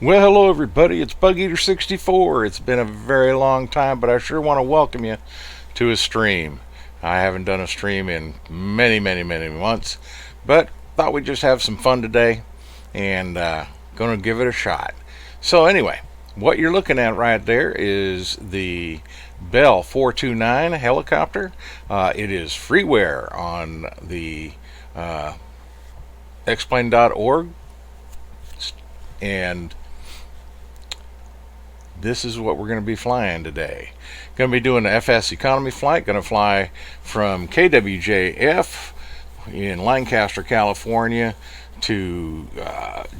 Well, hello everybody, it's Bugeater64. It's been a very long time, but I sure want to welcome you to a stream. I haven't done a stream in many months, but thought we'd just have some fun today and gonna give it a shot. So anyway, what you're looking at right there is the Bell 429 helicopter. It is freeware on the xplane.org, and this is what we're going to be flying today. Going to be doing the FSEconomy Flight. Going to fly from KWJF in Lancaster, California to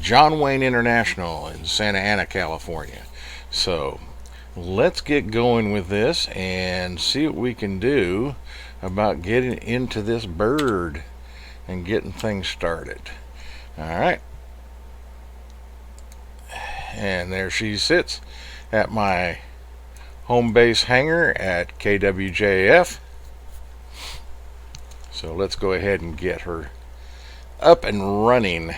John Wayne International in Santa Ana, California. So let's get going with this and see what we can do about getting into this bird and getting things started. All right. And there she sits at my home base hangar at KWJF. So let's go ahead and get her up and running.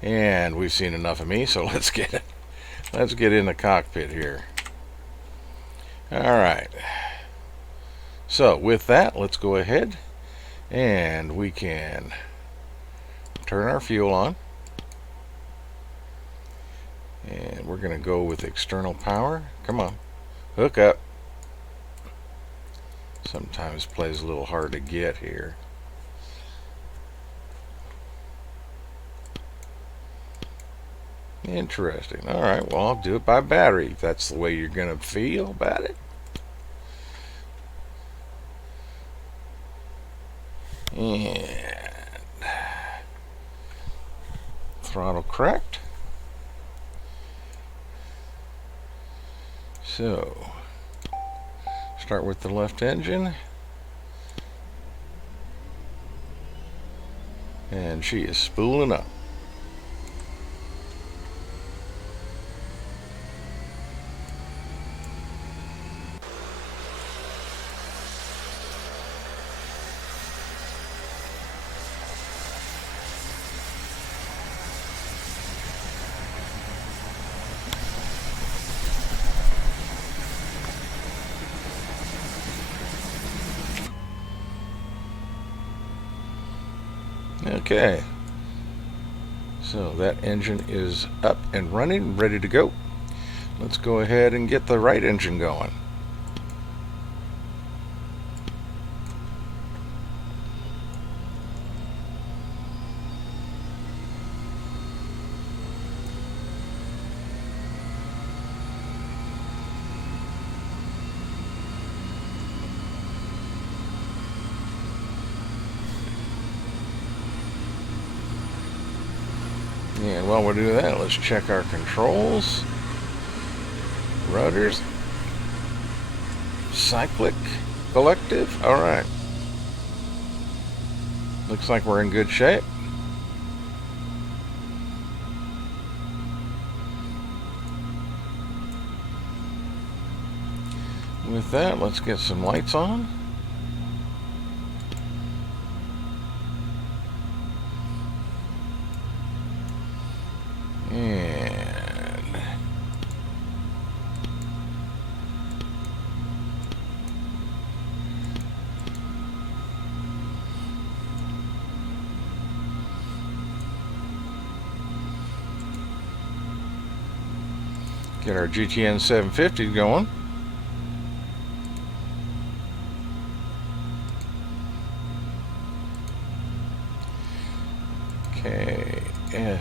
And we've seen enough of me, so let's get in the cockpit here. All right. So with that, let's go ahead and we can turn our fuel on. And we're going to go with external power. Come on, hook up. Sometimes plays a little hard to get here. Interesting. All right, well, I'll do it by battery if that's the way you're going to feel about it. And throttle correct. So, start with the left engine, and she is spooling up. Okay, so that engine is up and running, ready to go. Let's go ahead and get the right engine going. And while we're doing that, let's check our controls. Rudders. Cyclic. Collective. Alright. Looks like we're in good shape. With that, let's get some lights on. And get our GTN 750 going.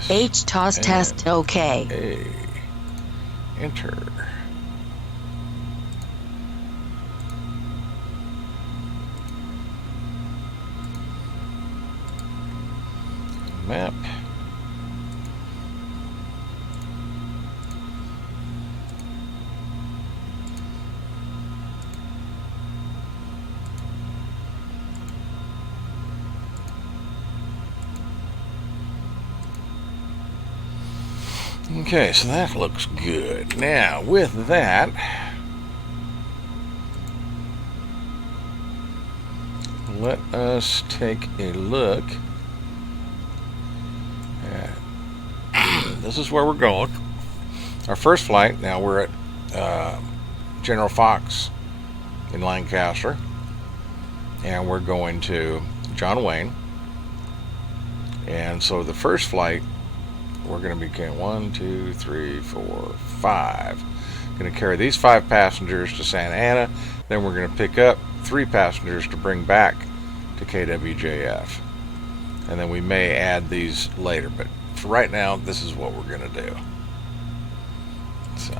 HTOS test OK. Enter. Map. Okay, so that looks good. Now, with that, let us take a look at this is where we're going. Our first flight, now we're at General Fox in Lancaster, and we're going to John Wayne. And so the first flight, we're going to be 1, 2, 3, 4, 5. Going to carry these 5 passengers to Santa Ana. Then we're going to pick up 3 passengers to bring back to KWJF. And then we may add these later, but for right now, this is what we're going to do. So,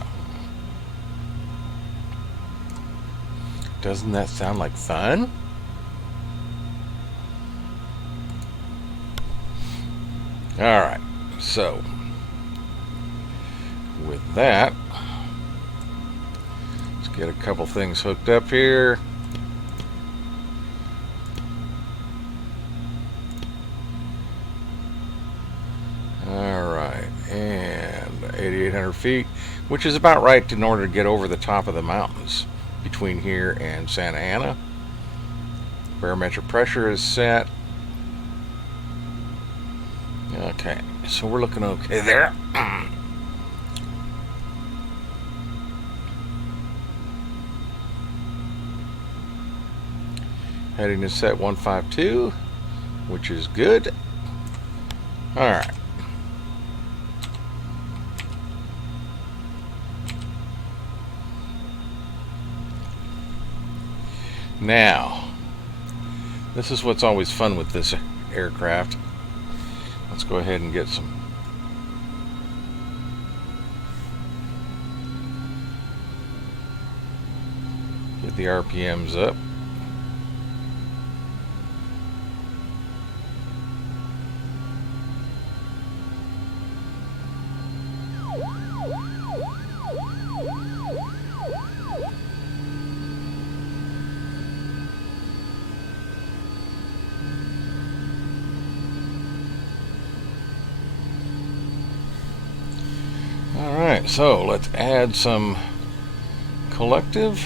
doesn't that sound like fun? Alright, so with that, let's get a couple things hooked up here. Alright, and 8,800 feet, which is about right in order to get over the top of the mountains between here and Santa Ana. Barometric pressure is set. Okay, so we're looking okay there. Heading is set 152, which is good. Alright. Now, this is what's always fun with this aircraft. Let's go ahead and get the RPMs up. Alright, so let's add some collective.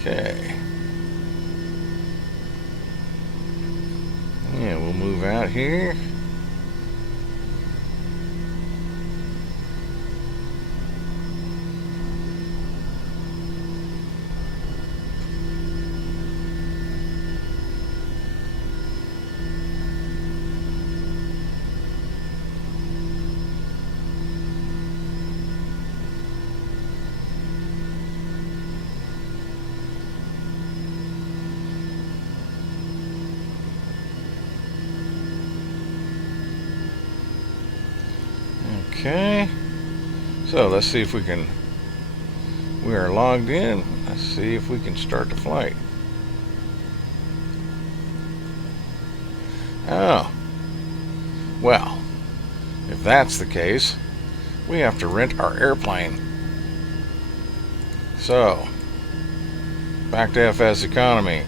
Okay. Yeah, we'll move out here. Okay, so let's see if we can, we are logged in, let's see if we can start the flight. Oh, well, if that's the case, we have to rent our airplane. So, back to FS Economy.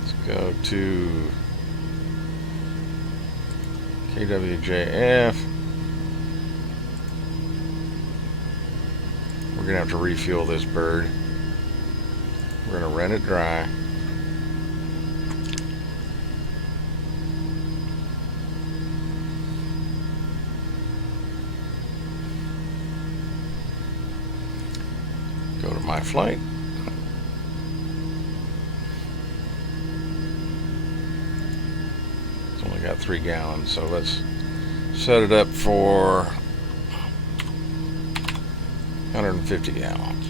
Let's go to KWJF. We're gonna have to refuel this bird. We're gonna rent it dry. Go to my flight. It's only got 3 gallons, so let's set it up for 150 gallons.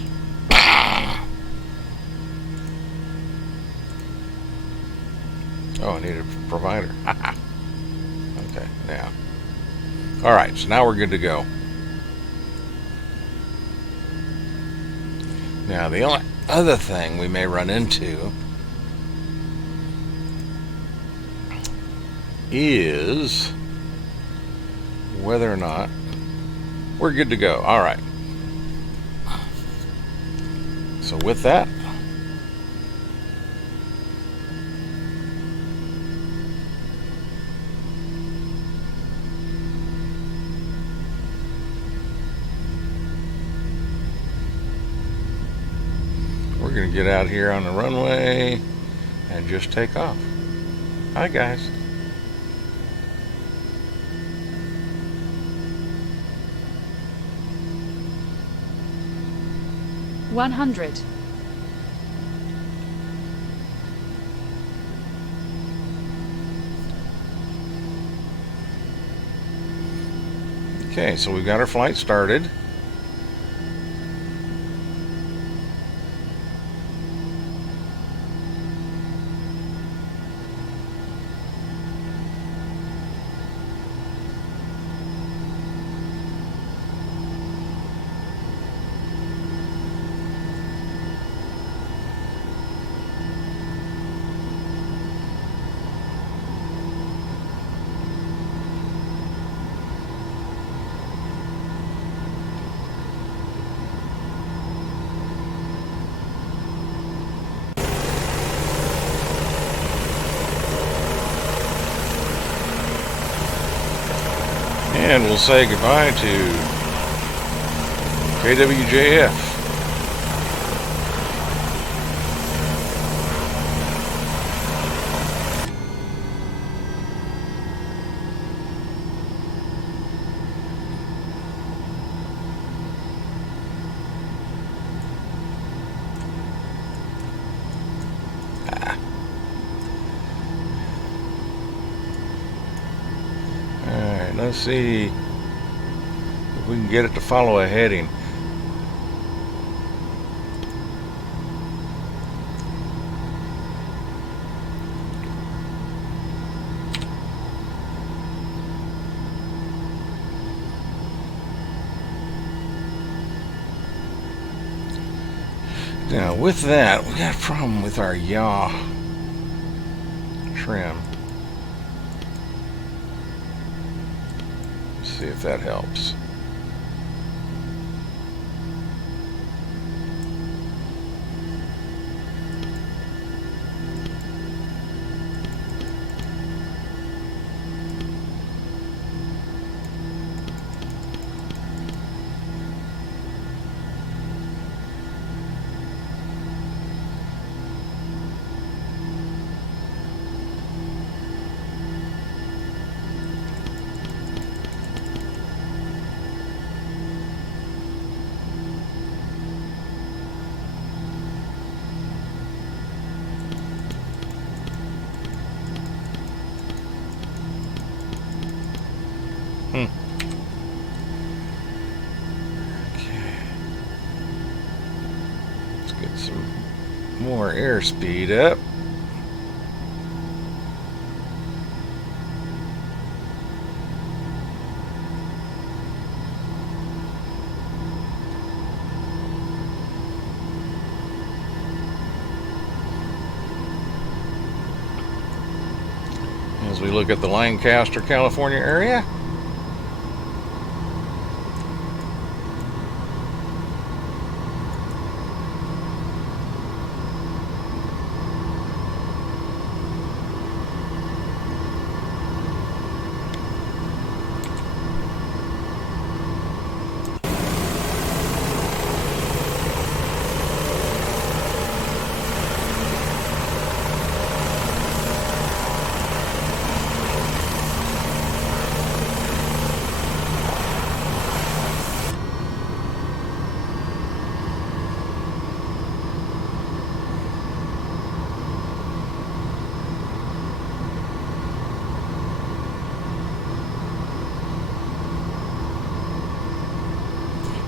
Oh, I need a provider. Okay, now. Alright, so now we're good to go. Now, the only other thing we may run into is whether or not we're good to go. All right. So with that, we're going to get out here on the runway and just take off. Hi, guys. $100. Okay, so we've got our flight started. And we'll say goodbye to KWJF. Alright, let's see if we can get it to follow a heading. Now with that, we got a problem with our yaw trim. Let's see if that helps. Okay. Let's get some more airspeed up. As we look at the Lancaster, California area.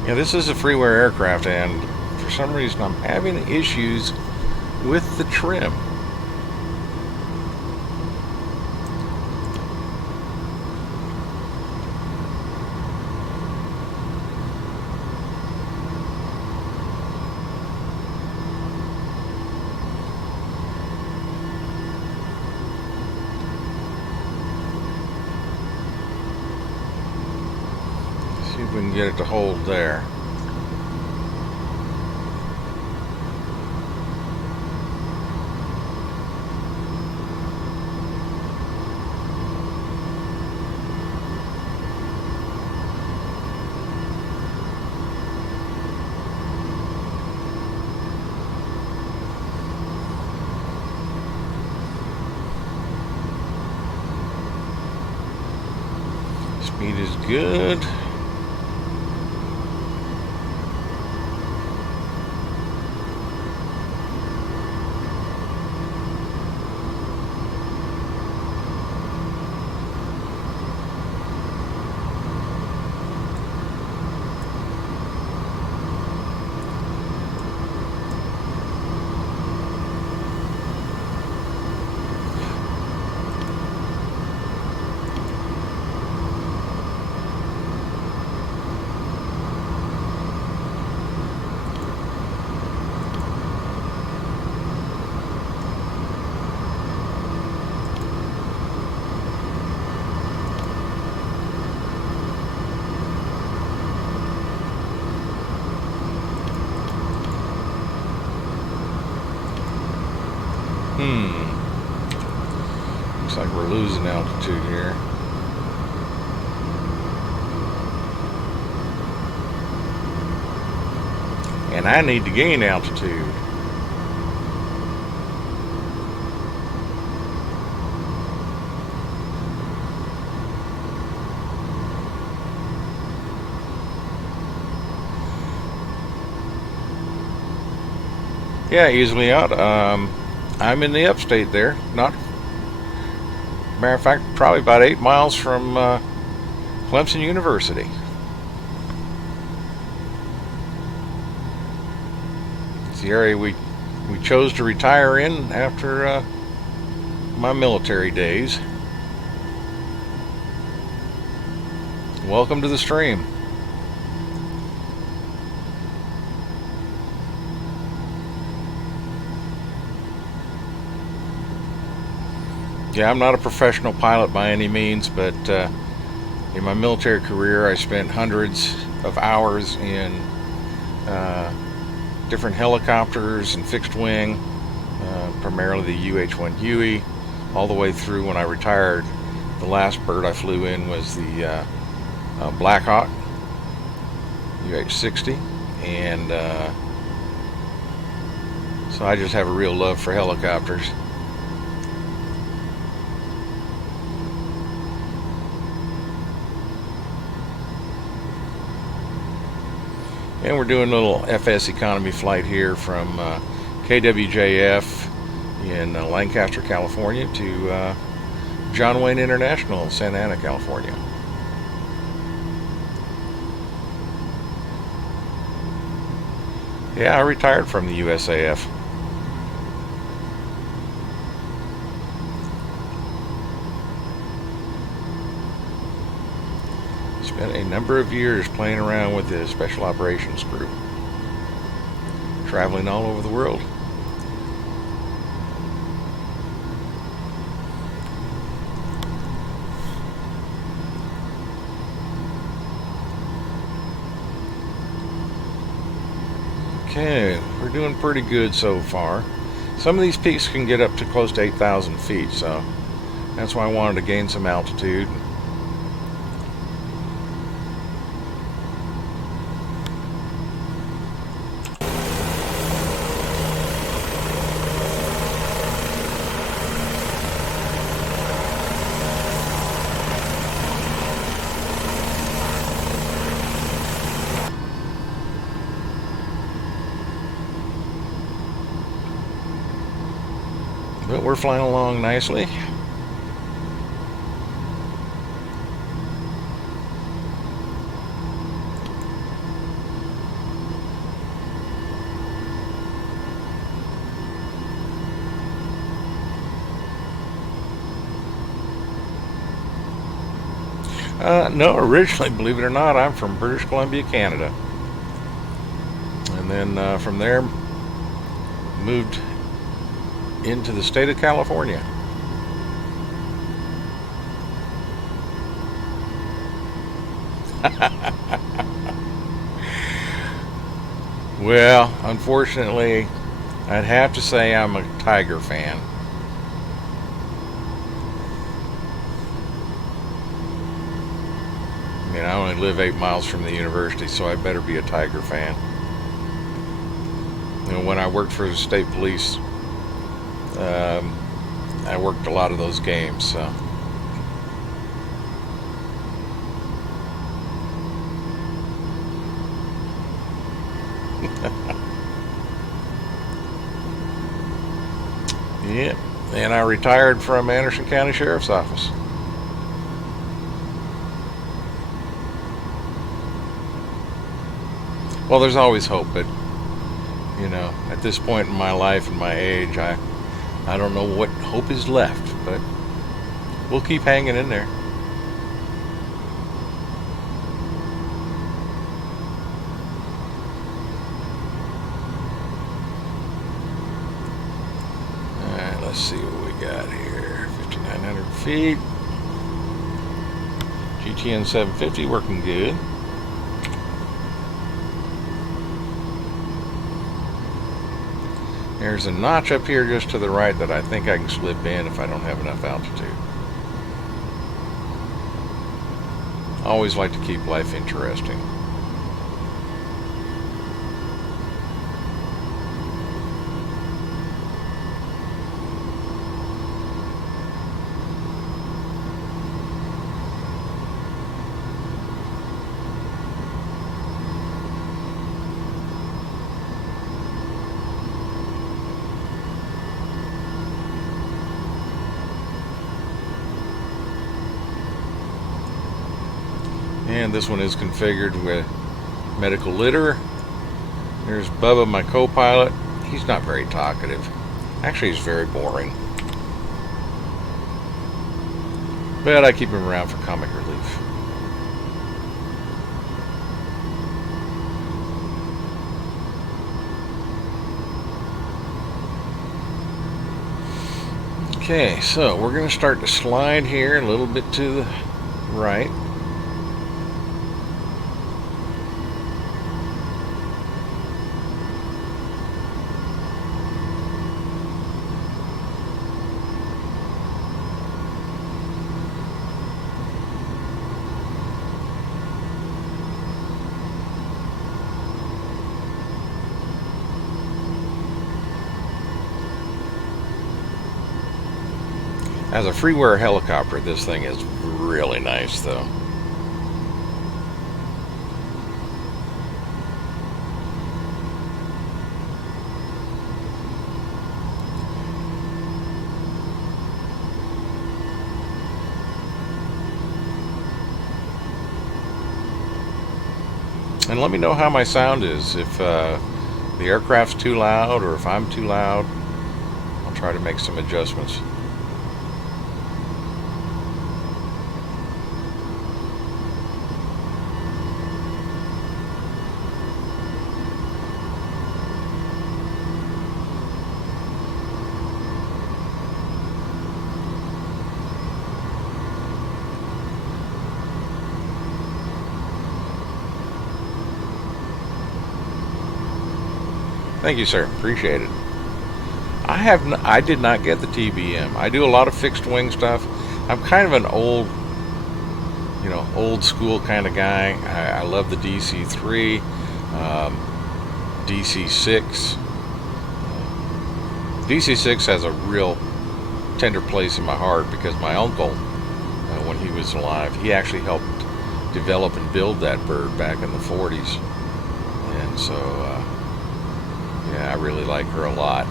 Yeah, this is a freeware aircraft, and for some reason I'm having issues with the trim. See if we can get it to hold there. Speed is good. Looks like we're losing altitude here. And I need to gain altitude. Yeah, easily out. I'm in the upstate there. Not, matter of fact, probably about 8 miles from Clemson University. It's the area we chose to retire in after my military days. Welcome to the stream. Yeah, I'm not a professional pilot by any means, but in my military career I spent hundreds of hours in different helicopters and fixed wing, primarily the UH-1 Huey, all the way through when I retired. The last bird I flew in was the Black Hawk UH-60, and so I just have a real love for helicopters. And we're doing a little FSEconomy flight here from KWJF in Lancaster, California to John Wayne International in Santa Ana, California. Yeah, I retired from the USAF. Spent a number of years playing around with the Special Operations Group, traveling all over the world. Okay, we're doing pretty good so far. Some of these peaks can get up to close to 8,000 feet, so that's why I wanted to gain some altitude. But we're flying along nicely. No, originally, believe it or not, I'm from British Columbia, Canada. And then from there, moved into the state of California. Well, unfortunately, I'd have to say I'm a Tiger fan. I mean, I only live 8 miles from the university, so I better be a Tiger fan. You know, when I worked for the state police, I worked a lot of those games, so. Yep, and I retired from Anderson County Sheriff's Office. Well, there's always hope, but you know, at this point in my life and my age, I don't know what hope is left, but we'll keep hanging in there. Alright, let's see what we got here. 5,900 feet. GTN 750 working good. There's a notch up here just to the right that I think I can slip in if I don't have enough altitude. I always like to keep life interesting. And this one is configured with medical litter. There's Bubba, my co-pilot. He's not very talkative. Actually, he's very boring. But I keep him around for comic relief. Okay, so we're going to start to slide here a little bit to the right. As a freeware helicopter, this thing is really nice, though. And let me know how my sound is, if the aircraft's too loud or if I'm too loud. I'll try to make some adjustments. Thank you, sir. Appreciate it. I did not get the TBM. I do a lot of fixed wing stuff. I'm kind of an old school kind of guy. I love the DC-3, DC-6. DC-6 has a real tender place in my heart because my uncle, when he was alive, he actually helped develop and build that bird back in the 40s. And so, yeah, I really like her a lot.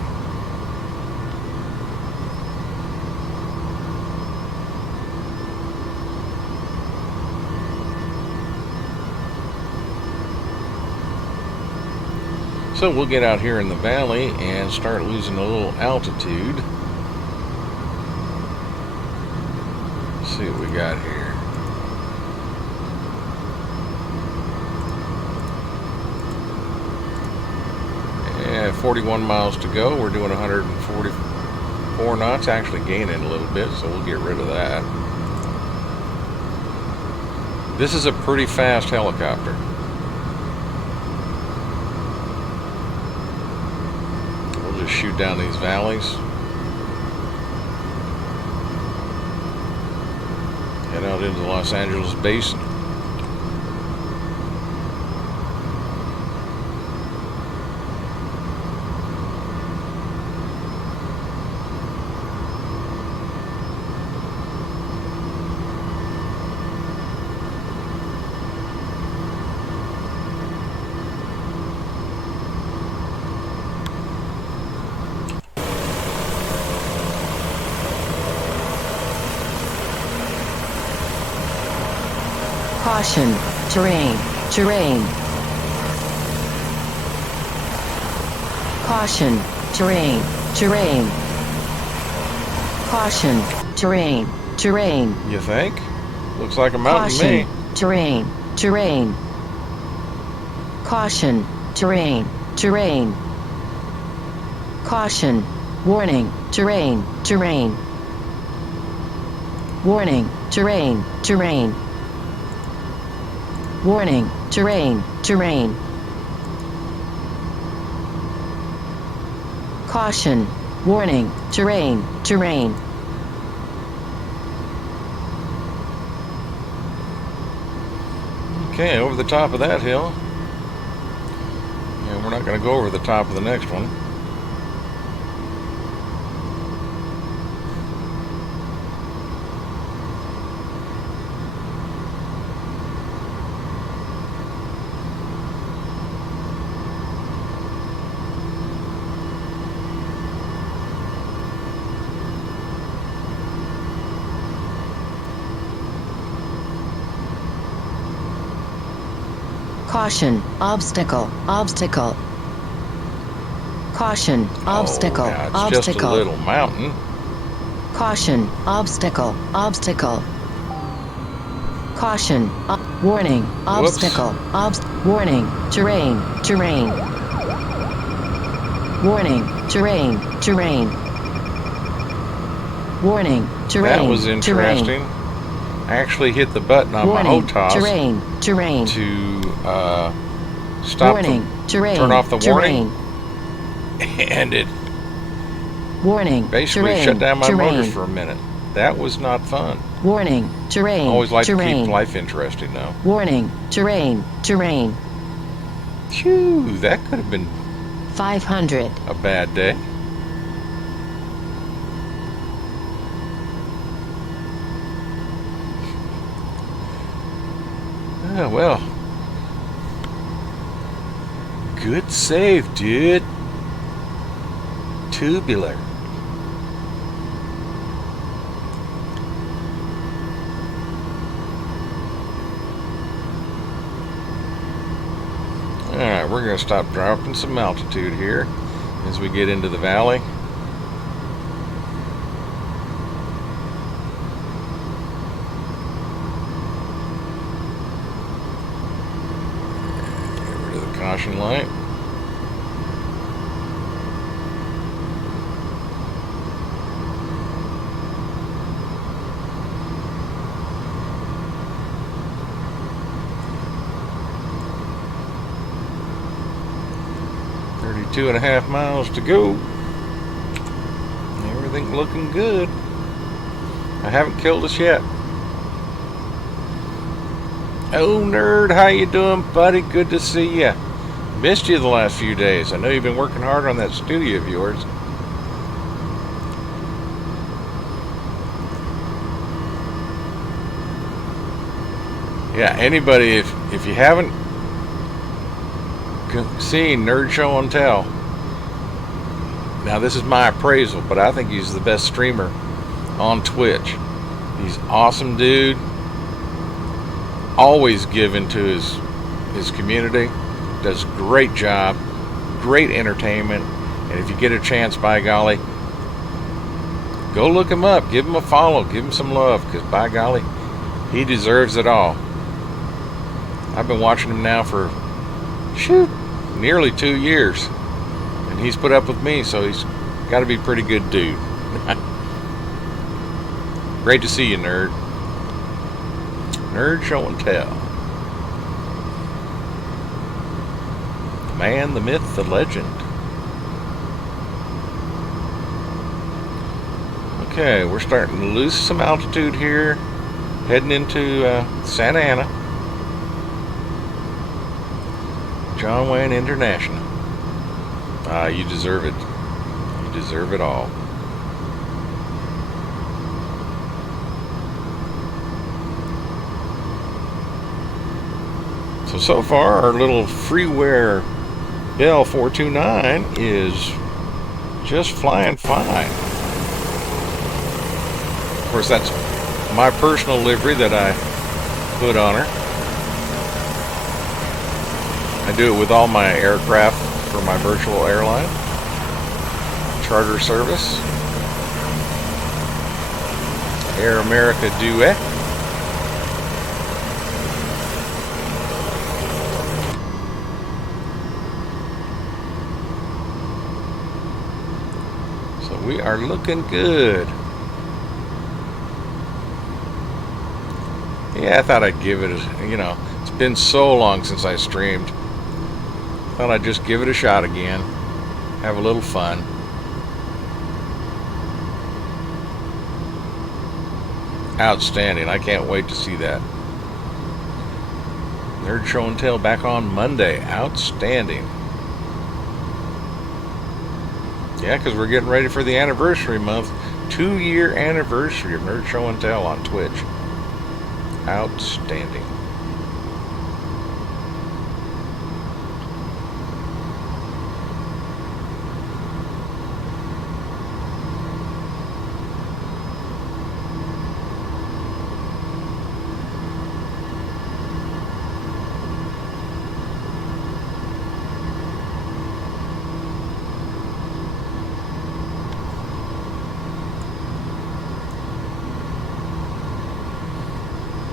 So we'll get out here in the valley and start losing a little altitude. Let's see what we got here. Yeah, 41 miles to go. We're doing 144 knots, actually gaining a little bit, so we'll get rid of that. This is a pretty fast helicopter. shoot down these valleys. Head out into the Los Angeles basin. Caution, terrain. Caution, terrain. Caution, terrain. You think? Looks like a mountain to me. Terrain. Caution, terrain. Caution, warning, terrain. Warning, terrain. Warning, terrain. Caution, warning, terrain. Okay, over the top of that hill. And we're not going to go over the top of the next one. Caution, obstacle. Caution, obstacle. Yeah, it's just a little mountain. Caution, obstacle. Caution, warning, obstacle. Warning, terrain. Warning, terrain. Warning, terrain. That was interesting. I actually hit the button on my HOTAS terrain. to stop Warning, terrain. turn off the warning, and it basically shut down my motors for a minute. That was not fun. Warning, terrain. I always like to keep life interesting, though. Warning, terrain. Phew, that could have been 500. a bad day. Oh, well. Good save, dude. Tubular. Alright, we're going to stop dropping some altitude here as we get into the valley. Get rid of the caution light. Two and a half miles to go. Everything looking good. I haven't killed us yet. Oh, Nerd, how you doing, buddy? Good to see you. Missed you the last few days. I know you've been working hard on that studio of yours. Yeah, anybody, if you haven't seen Nerd Show and Tell. Now this is my appraisal, but I think he's the best streamer on Twitch. He's awesome dude. Always giving to his community. Does a great job. Great entertainment. And if you get a chance, by golly, go look him up. Give him a follow. Give him some love, because by golly, he deserves it all. I've been watching him now for nearly 2 years, and he's put up with me, so he's got to be a pretty good dude. Great to see you, Nerd. Nerd Show and Tell. The man, the myth, the legend. Okay, we're starting to lose some altitude here, heading into Santa Ana. John Wayne International. You deserve it. You deserve it all. So far, our little freeware Bell 429 is just flying fine. Of course, that's my personal livery that I put on her. I do it with all my aircraft for my virtual airline charter service. Air America Duet. So we are looking good. Yeah, I thought I'd give it a, it's been so long since I streamed. Thought I'd just give it a shot again. Have a little fun. Outstanding. I can't wait to see that. Nerd Show and Tell back on Monday. Outstanding. Yeah, because we're getting ready for the anniversary month. 2-year anniversary of Nerd Show and Tell on Twitch. Outstanding.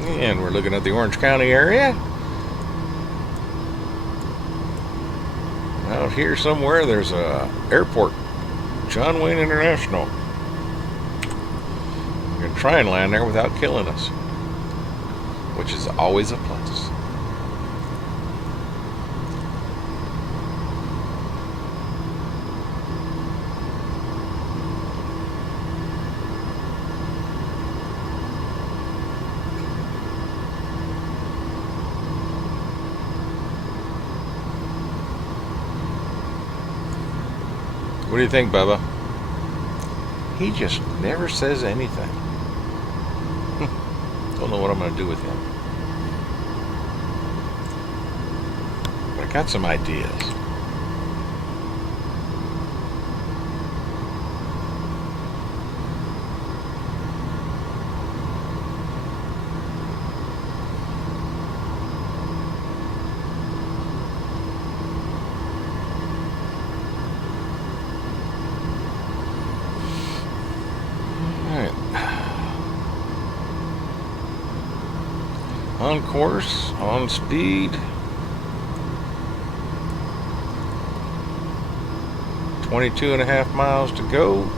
And we're looking at the Orange County area. Out here somewhere there's a airport. John Wayne International. We're going to try and land there without killing us, which is always a plus. What do you think, Bubba? He just never says anything. Don't know what I'm going to do with him. But I got some ideas. On course, on speed. 22.5 miles to go.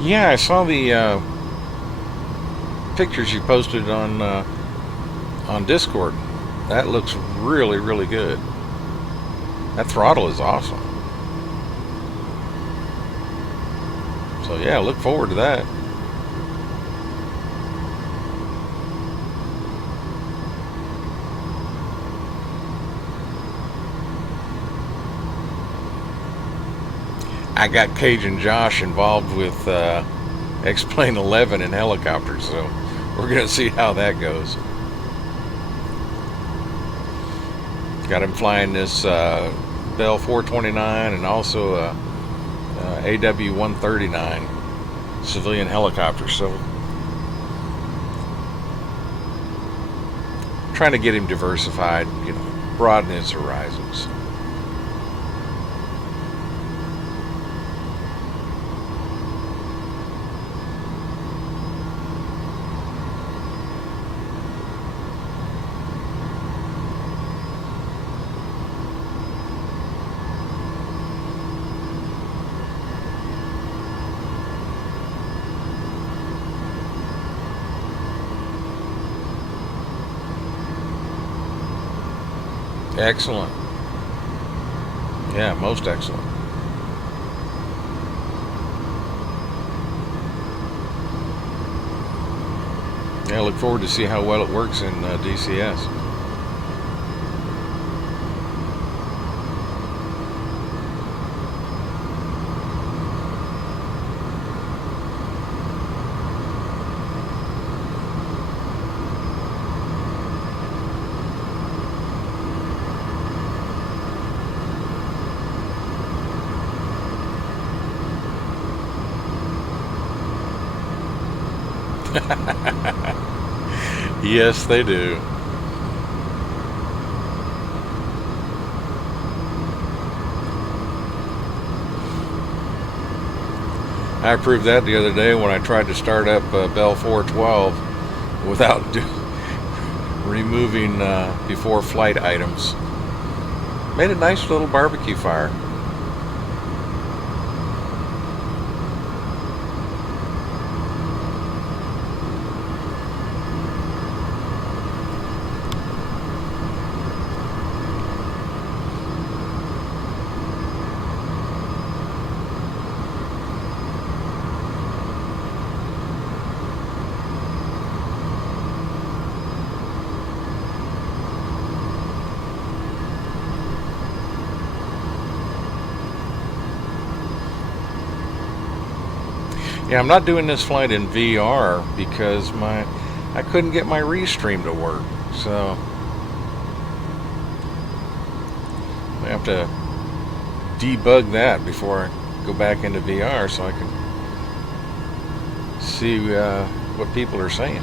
Yeah, I saw the pictures you posted on Discord. That looks really, really good. That throttle is awesome. So yeah, look forward to that. I got Cajun Josh involved with X-Plane 11 in helicopters, so we're going to see how that goes. Got him flying this Bell 429 and also AW-139 civilian helicopter. So trying to get him diversified, broaden his horizons. Excellent. Yeah, most excellent. Yeah, I look forward to see how well it works in DCS. Yes, they do. I proved that the other day when I tried to start up Bell 412 without removing before flight items. Made a nice little barbecue fire. Yeah, I'm not doing this flight in VR because I couldn't get my restream to work. So I have to debug that before I go back into VR so I can see what people are saying.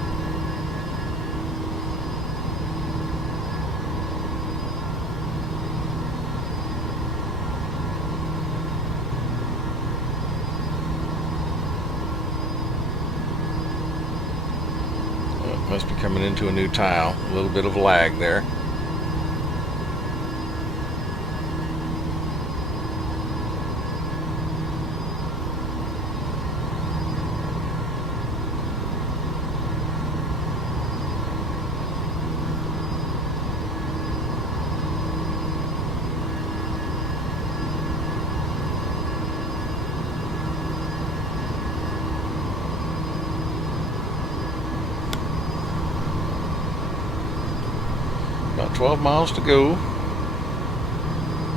Must be coming into a new tile. A little bit of lag there. About 12 miles to go.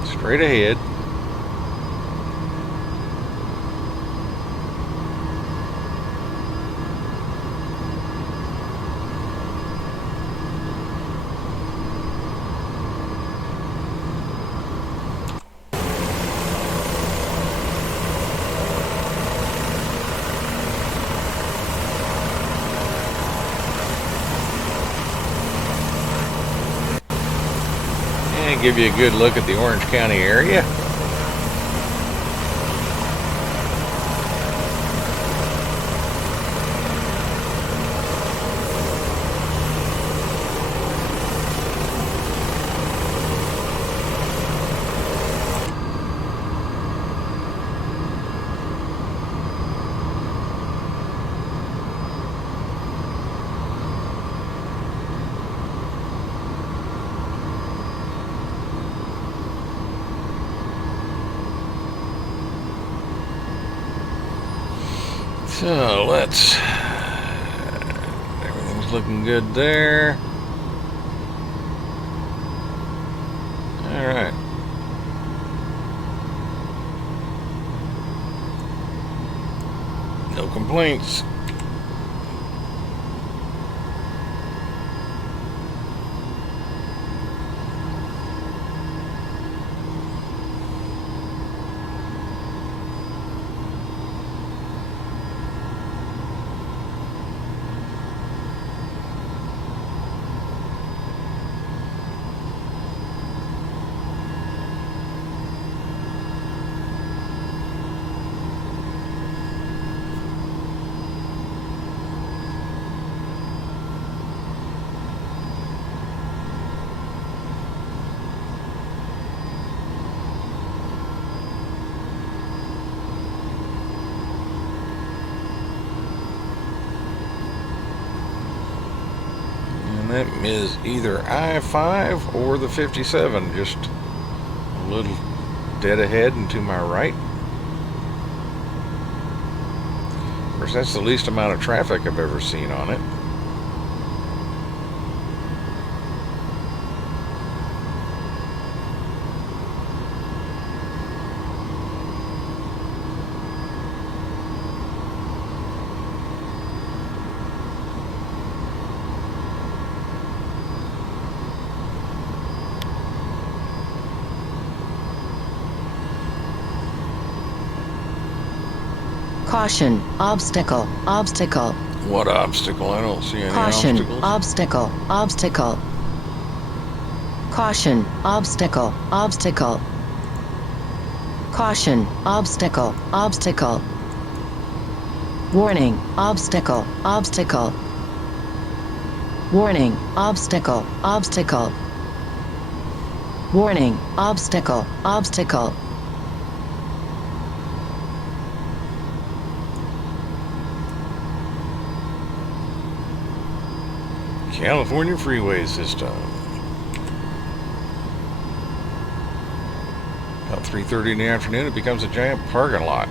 Straight ahead. And give you a good look at the Orange County area. So everything's looking good there. All right. No complaints. And that is either I-5 or the 57, just a little dead ahead and to my right. Of course, that's the least amount of traffic I've ever seen on it. Caution, obstacle, obstacle. What obstacle? I don't see any Caution, obstacles. obstacle, obstacle. Caution, obstacle, obstacle. Caution, obstacle, obstacle. Warning, obstacle, obstacle. Warning, obstacle, obstacle. Warning, obstacle, obstacle. California freeway system. About 3:30 in the afternoon, it becomes a giant parking lot.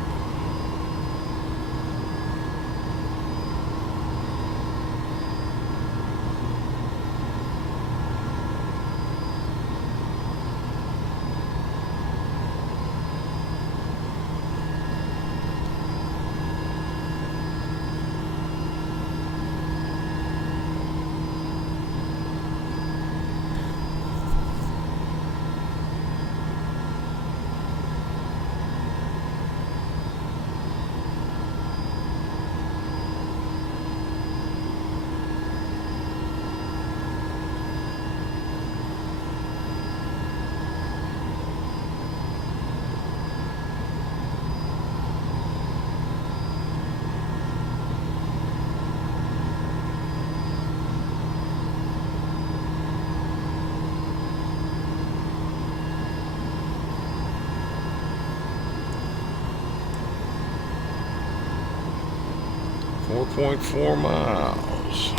.4 miles.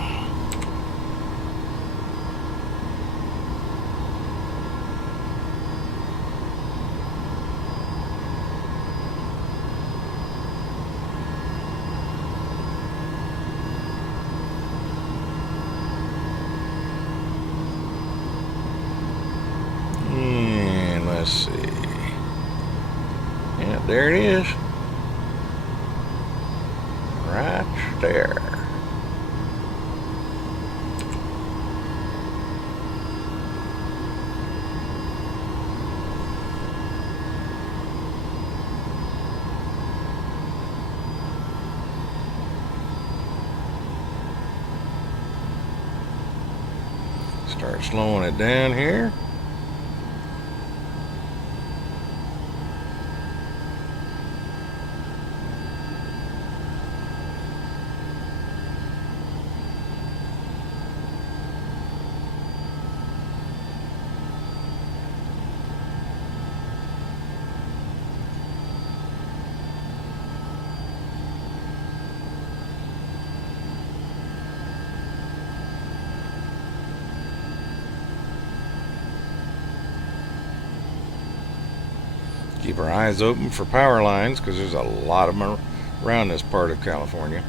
And let's see. Yeah, there it is. Right there. Start slowing it down here. Keep our eyes open for power lines because there's a lot of them around this part of California.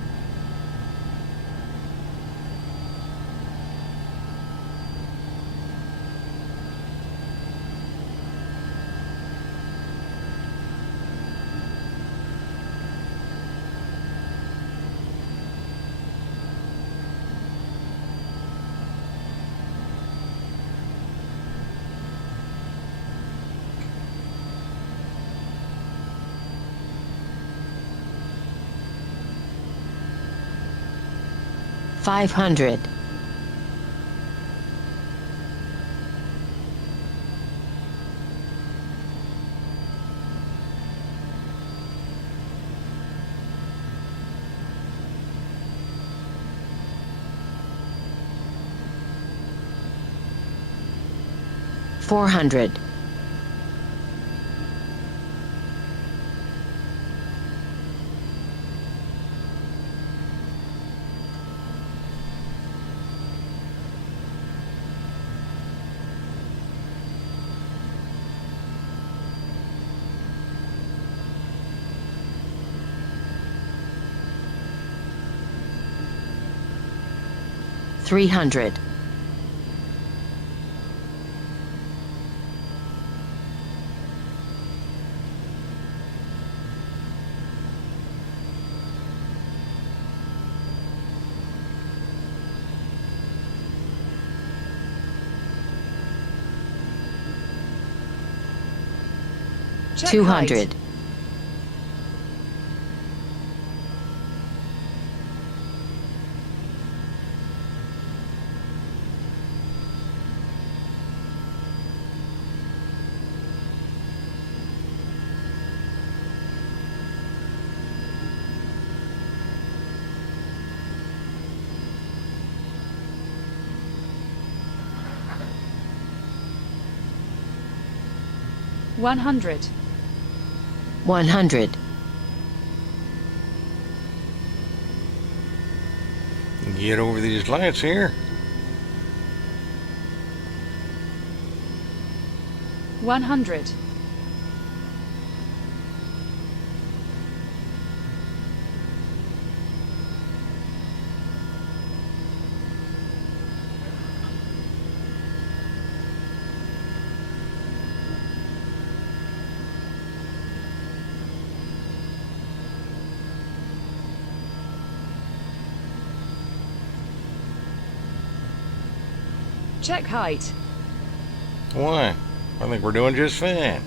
$500. $400. 300. 200. 100. 100. Get over these lights here. 100. 'Check height. Why? I think we're doing just fine.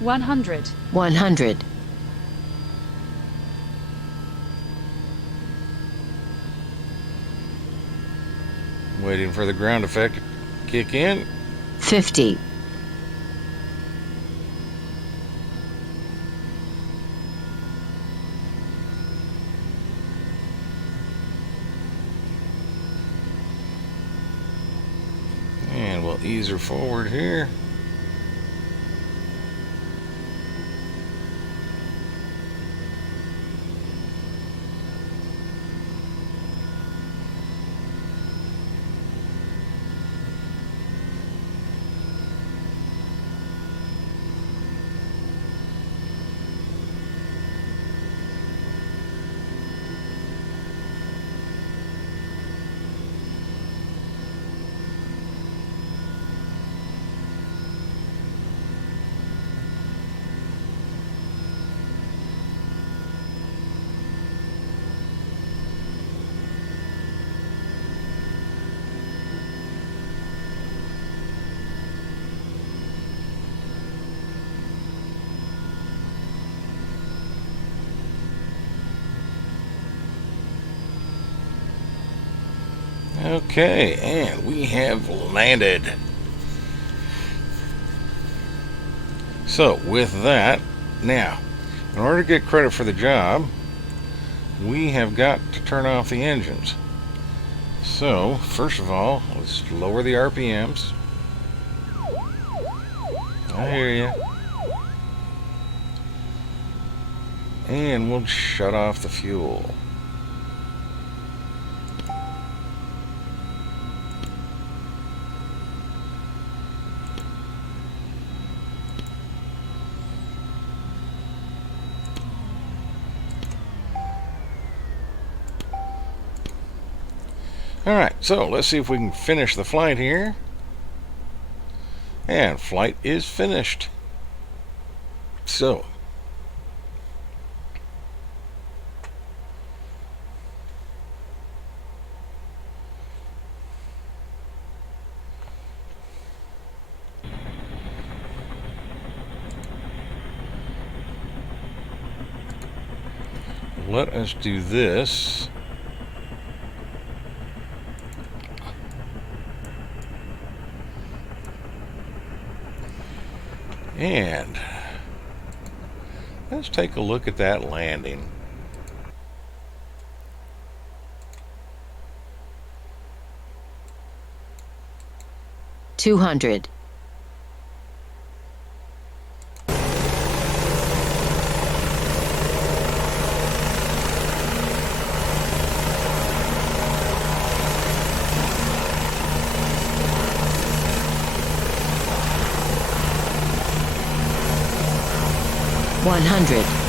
One hundred. 100. Waiting for the ground effect to kick in. 50. And we'll ease her forward here. Okay, and we have landed. So, with that, now, in order to get credit for the job, we have got to turn off the engines. So, first of all, let's lower the RPMs. I hear you. And we'll shut off the fuel. Alright, so let's see if we can finish the flight here. And flight is finished. So, let us do this. And let's take a look at that landing. $200. 100,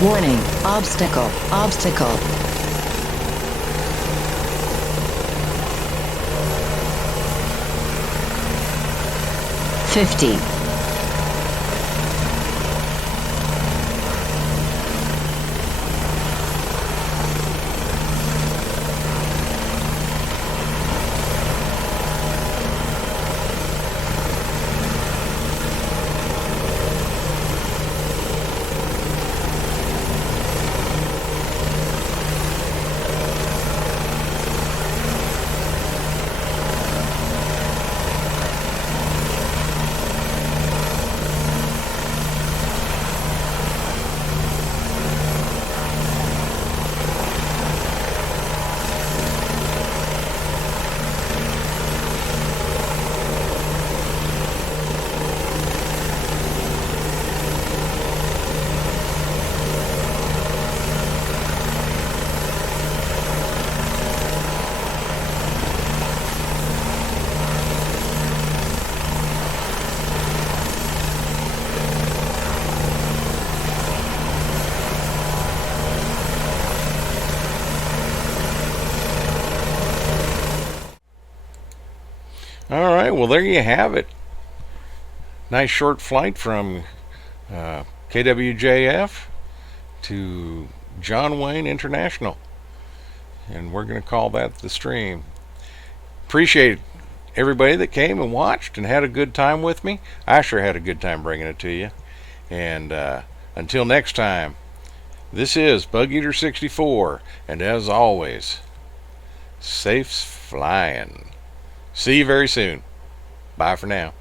warning, obstacle, obstacle. 50, All right, well, there you have it. Nice short flight from KWJF to John Wayne International. And we're going to call that the stream. Appreciate everybody that came and watched and had a good time with me. I sure had a good time bringing it to you. And until next time, this is Bugeater64. And as always, safe flying. See you very soon. Bye for now.